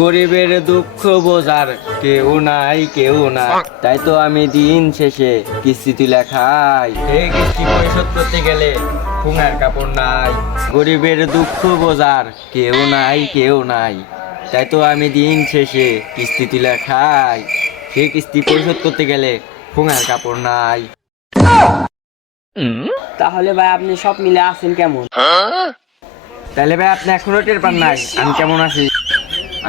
গরিবের দুঃখ বোঝার কেউ নাই কেউ না, তাই তো আমি দিন শেষে কিস্তি তুলে খাই। এই কিস্তি পরিশোধ করতে গেলে ঠোঙার কাপড় নাই। গরিবের দুঃখ বোঝার কেউ নাই কেউ নাই, তাই তো আমি দিন শেষে কিস্তি তুলে খাই। সেই কিস্তি পরিশোধ করতে গেলে ঠোঙার কাপড় নাই। তাহলে ভাই আপনি সব মিলে আছেন কেমন? তাহলে ভাই আপনি এখনো টের পান নাই আমি কেমন আছি?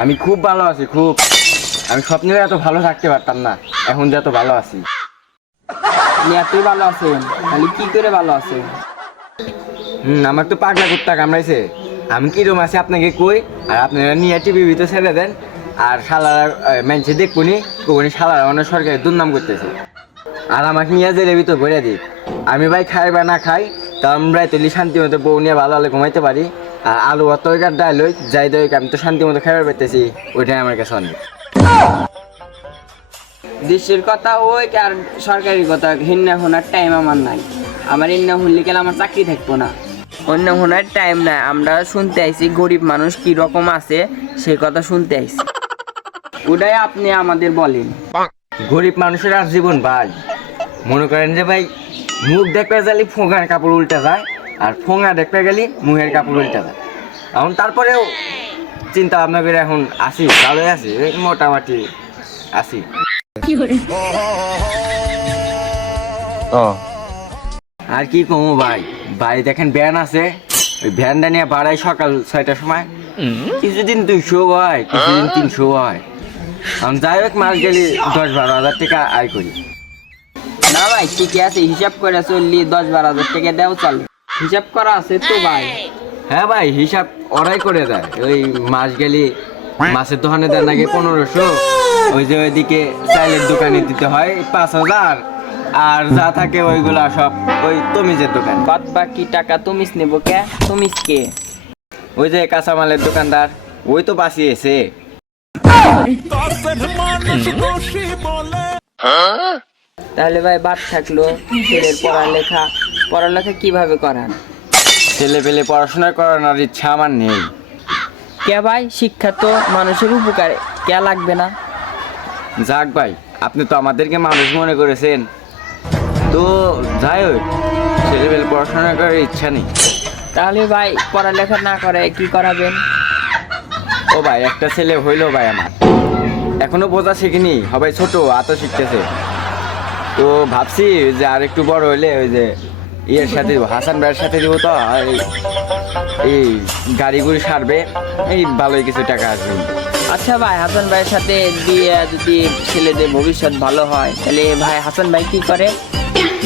আমি খুব ভালো আছি, খুব। আমি স্বপ্নেও এত ভালো থাকতে পারতাম না, এখন যে এত ভালো আছি। আপনি এতই ভালো আছেন, তাহলে কি করে ভালো আছেন? আমার তো পাগলা কুত্তা কামড়াইছে। আমি কিরম আছি আপনাকে কই, আর আপনারা নিয়ে টিভির ভিতরে ছেড়ে দেন। আর শালারা মানুষে দেখুনি কোনি শালারা অনেক সরকারি দুর্নাম করতেছে, আর আমাকে নিয়ে জেলের ভিতর ভরে দিই। আমি ভাই খাই বা না খাই, তা আমরা তুলি শান্তি মতো বউ নিয়ে ভালো হলে ঘুমাইতে পারি। আর আলু আর তরকার ডাল হই যাই দই, আমি তো শান্তি মতো খাবার পেতেছি, ওইটাই আমার কাছে অনেক। দেশের কথা ওই আর সরকারি কথা ঘৃণা শোনার টাইম আমার নাই। আমার ইন্না হলে গেলে আমার চাকরি থাকবো না। অন্য শোনার টাইম নাই, আমরা শুনতে আইছি গরিব মানুষ কি রকম আছে সে কথা শুনতে আইছি। ওটাই আপনি আমাদের বলেন। গরিব মানুষের আর জীবন ভাই, মনে করেন যে ভাই মুখ দেখতে গেলে ফোঙার কাপড় উল্টে যায়, আর ফোঙা দেখতে গেলে মুখের কাপড় উল্টে যায়। এখন তারপরেও চিন্তা ভাবনা করে এখন আসি, ভালোই আছি, মোটামুটি আসি। আর কি কমু ভাই, ভাই দেখেন ভ্যান আছে, ওই ভ্যানটা নিয়ে বাড়াই সকাল 6টার সময়। কিছুদিন 200 হয়, কিছুদিন 300 হয়। আমি যাই হোক মাস গেলে 10-12 হাজার টাকা আয় করি। না ভাই ঠিকই আছে, হিসাব করে চললি 10-12 হাজার টাকা দেও চলে। হিসাব করা আছে তো ভাই। হ্যাঁ ভাই, হিসাব ওরাই করে দেয়। ওই মাস গেলে মাছের দোকানে দেয় নাকি 1500, ওই যে ওইদিকে চাইলের দোকানে দিতে হয় 5000, আর যা থাকে ওইগুলা সব ওই তমিজের দোকান। বাদ বাকি টাকা তুমিস নেব কে? তুমিস কে? ওই যে কাঁচামালের দোকানদার, ওই তো বাঁচিয়েছে। তাহলে ভাই বাদ থাকলো ছেলের পড়ালেখা কিভাবে করান? ছেলে পেলে পড়াশোনা করানোর ইচ্ছা আমার নেই। কে ভাই, শিক্ষা তো মানুষের উপকারে, কে লাগবে না? যাক ভাই, আপনি তো আমাদেরকে মানুষ মনে করেছেন, তো যাই হোক ছেলে পেলে পড়াশোনা করার ইচ্ছা নেই। তাহলে ভাই পড়ালেখা না করে কি করাবেন? ও ভাই, একটা ছেলে হইলো ভাই আমার, এখনো বোঝা শিখিনি, সবাই ছোট আতো শিখতেছে। তো ভাবছি যে আর একটু বড় হইলে ওই যে ইয়ের সাথে হাসান ভাইয়ের সাথে দিব, তো এই গাড়ি গুড়ি সারবে, এই ভালোই কিছু টাকা আসবে। আচ্ছা ভাই, হাসান ভাইয়ের সাথে দিয়ে যদি ছেলেদের ভবিষ্যৎ ভালো হয়, তাহলে ভাই হাসান ভাই কি করে?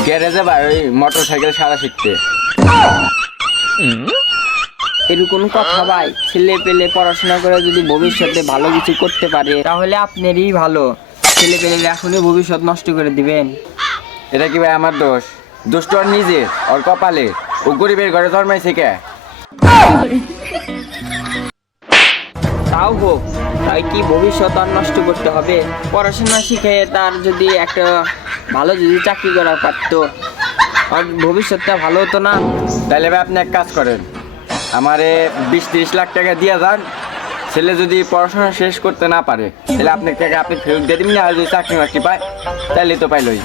গ্যারেজে ভাই ওই মোটর সাইকেল সারা শিখতে। এরকম কথা ভাই, ছেলে পেলে পড়াশোনা করে যদি ভবিষ্যতে ভালো কিছু করতে পারে তাহলে আপনারই ভালো। ছেলে পেলে এখনই ভবিষ্যৎ নষ্ট করে দিবেন, এটা কি ভাই আমার দোষ? দোষ তো আর নিজের, ওর কপালে। ও গরিবের ঘরে জন্মাইছে কে? তাও হোক, তাই কি ভবিষ্যৎ আর নষ্ট করতে হবে? পড়াশোনা শিখে তার যদি একটা ভালো যদি চাকরি করা পারতো, আর ভবিষ্যৎটা ভালো হতো না? তাহলে ভাই আপনি এক কাজ করেন, আমারে 20-30 লাখ টাকা দিয়ে যান। ছেলে যদি পড়াশোনা শেষ করতে না পারে, তাহলে আপনার টাকা আপনি ফেরত দিয়ে দিবেন। আর যদি চাকরি বাকরি পায় তাহলে তো পাইলই।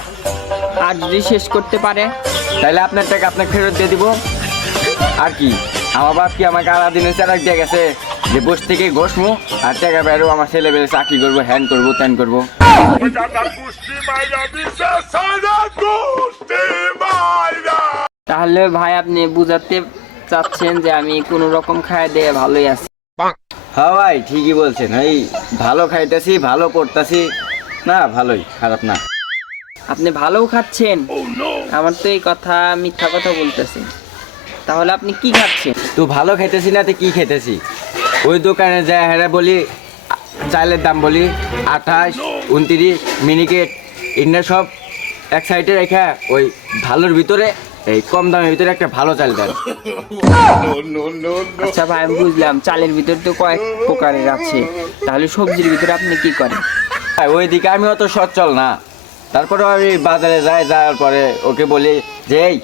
আর যদি শেষ করতে পারে তাহলে আপনার টাকা আপনাকে ফেরত দিয়ে দিব। আর কি, আমার বাপ কি আমাকে আলাদা দিনে চালাক দিয়ে গেছে যে বস থেকে ঘষমু আর টাকা বেরো আমার ছেলে বেড়ে চাকরি করবো, হ্যান করবো, ত্যান করবো? তাহলে ভাই আপনি বুঝাতে চাচ্ছেন যে আমি কোনো রকম খায় দিয়ে ভালোই আছি? হ্যাঁ ভাই, ঠিকই বলছেন। এই ভালো খাইতেছি, ভালো পড়তেছি, না ভালোই, খারাপ না। আপনি ভালোও খাচ্ছেন? আমার তো এই কথা মিথ্যা কথা বলতেছে। তাহলে আপনি কি খাচ্ছেন? তো ভালো খাইতেছি না তো কি খাইতেছি? ওই দোকানে যায় হ্যাঁ বলি, চালের দাম বলি 28, 29, মিনিকেট, ইন্ডা সব এক সাইডে রেখা ওই ভালোর ভিতরে, এই কম দামের ভিতরে একটা ভালো চাল দেন। আচ্ছা ভাই আমি বুঝলাম, চালের ভিতরে তো কয়েক প্রকারের আছে, তাহলে সবজির ভিতরে আপনি কি করেন? ওইদিকে আমি অত সচ্ছল না, তারপরে আমি বাজারে যাই, যাওয়ার পরে ওকে বলি যে এই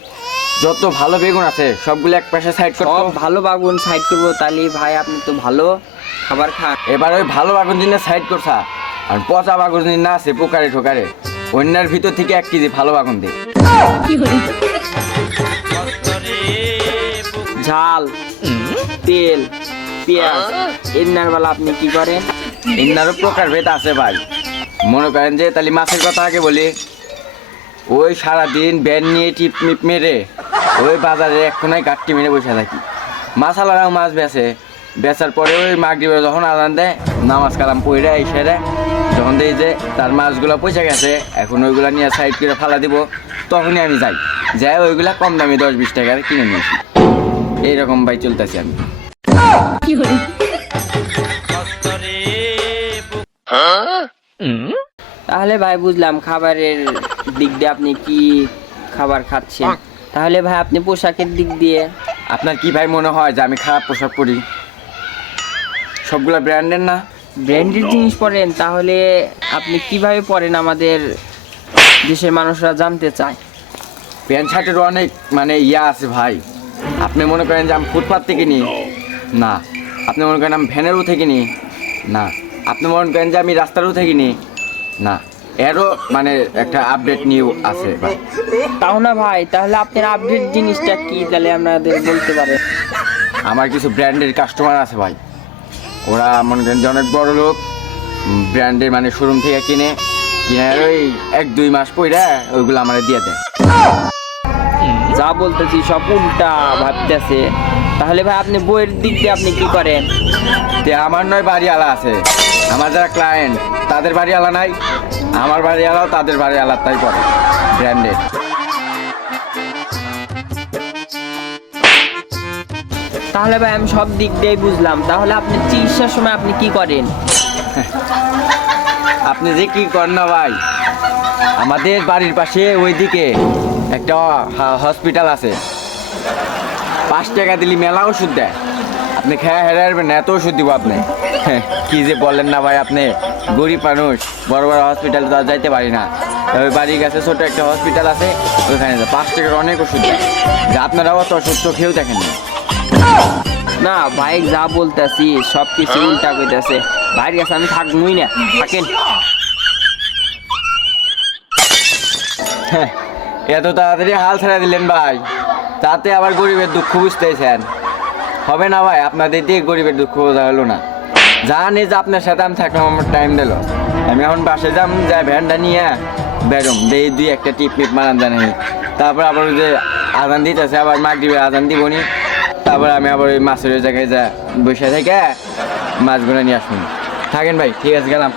যত ভালো বেগুন আছে সবগুলো এক পাশে সাইড করো। সব ভালো বাগুন সাইড করবো, তাহলে ভাই আপনি তো ভালো খাবার খান। এবার ওই ভালো বাগুন দিনে সাইড করছা, আর পচা বাগুন দিন না আছে পোকারে ঠোকারে, অন্যার ভিতর থেকে 1 কেজি ভালো বাগুন দে। ঝাল, তেল, পেঁয়াজ এর বেলা আপনি কি করেন? ইন্নারও প্রকার ভেদ আছে ভাই। মনে করেন যে তাহলে মাছের কথা আগে বলি, ওই সারাদিন ব্যান নিয়ে টিপ মিপ মেরে ওই বাজারে এক কোনায় গাঁটটি মেরে বসে থাকি। মাছালারাও মাছ বেচার পরে ওই মাগরিবে যখন আজান দেয় নামাজ কালাম পড়ে এসে যখন দেখি যে তার মাছগুলো পয়সা গেছে, এখন ওইগুলা নিয়ে সাইড করে ফালা দিব, তখনই আমি যাই ওইগুলা কম দামে 10-20 টাকার কিনে নিয়ে আসি। এইরকম ভাই চলতেছি আমি। তাহলে ভাই বুঝলাম খাবারের দিক দিয়ে আপনি কি খাবার খাচ্ছেন। তাহলে ভাই আপনি পোশাকের দিক দিয়ে আপনার কি ভাই মনে হয় যে আমি খারাপ পোশাক পরি? সবগুলা ব্র্যান্ডের না? ব্র্যান্ডেড জিনিস পরেন, তাহলে আপনি কিভাবে পরেন আমাদের দেশের মানুষরা জানতে চায়। প্যান্ট শার্টের অনেক মানে ইয়া আছে ভাই। আপনি মনে করেন যে আমি ফুটপাথ থেকে নিই না, আপনি মনে করেন আমি ভ্যানেরও থেকে নিই না, আপনি মনে করেন যে আমি রাস্তারও থেকে নিই না, এরও মানে একটা আপডেট নিউ আছে ভাই। তাও না ভাই, তাহলে আপনার আপডেট জিনিসটা কি তাহলে আপনাদের বলতে পারেন? আমার কিছু ব্র্যান্ডের কাস্টমার আছে ভাই, ওরা মনে করেন যে অনেক বড় লোক, ব্র্যান্ডের মানে শোরুম থেকে কিনে ওই 1-2 মাস পরে ওইগুলো আমার দিয়ে দেয়। যা বলতেছি সব উল্টা ভাবতেছে। তাহলে ভাই আপনি বইয়ের দিক দিয়ে আপনি কি করেন? তে আমার নয় বাড়িওয়ালা আছে, আমার যারা ক্লায়েন্ট তাদের বাড়িওয়ালা নাই, আমার বাড়িওয়ালাও তাদের বাড়িওয়ালার তাই করে ব্র্যান্ডেড। তাহলে ভাই আমি সব দিক দিয়ে বুঝলাম। তাহলে আপনি চিকিৎসার সময় আপনি কি করেন? আপনি যে কি করেন না ভাই, আমাদের বাড়ির পাশে ওইদিকে একটা হসপিটাল আছে, 5 টাকা দিলি মেলা ওষুধ দেয়, আপনি খেয়ে হেরে আসবেন না, এত ওষুধ দিব আপনি। কি যে বলেন না ভাই, আপনি গরিব মানুষ, বড় বড় হসপিটালে তো আর যাইতে পারি না, ওই বাড়ির কাছে ছোট একটা হসপিটাল আছে, ওইখানে 5 টাকার অনেক ওষুধ দেয়, যে আপনারাও অত ওষুধ তো খেয়েও দেখেন না। না ভাই যা বলতেছি সব কিছু উল্টা কইতেছে। ভাইয়ের কাছে আমি থাকবই না, থাকেন। এত তাড়াতাড়ি হাল ছেড়ে দিলেন ভাই, তাতে আবার গরিবের দুঃখ বুঝতেছেন? হবে না ভাই, আপনাদের দিয়ে গরিবের দুঃখ বোঝা হলো না। জানি যে আপনার সাথে আমি থাকলাম, আমার টাইম দিল, আমি এখন বাসে যাম, যাই ভ্যানটা নিয়ে বেরোম, দেই 2-1টা টিপ মিপ মারান জানি, তারপর আবার ওই যে আজান দিতেছে, আবার মাগরিবের আজান দিবনি, তারপর আমি আবার ওই মাছের ওই জায়গায় যা বসে থেকে মাছগুলো নিয়ে আসুন। থাকেন ভাই, ঠিক আছে, গেলাম।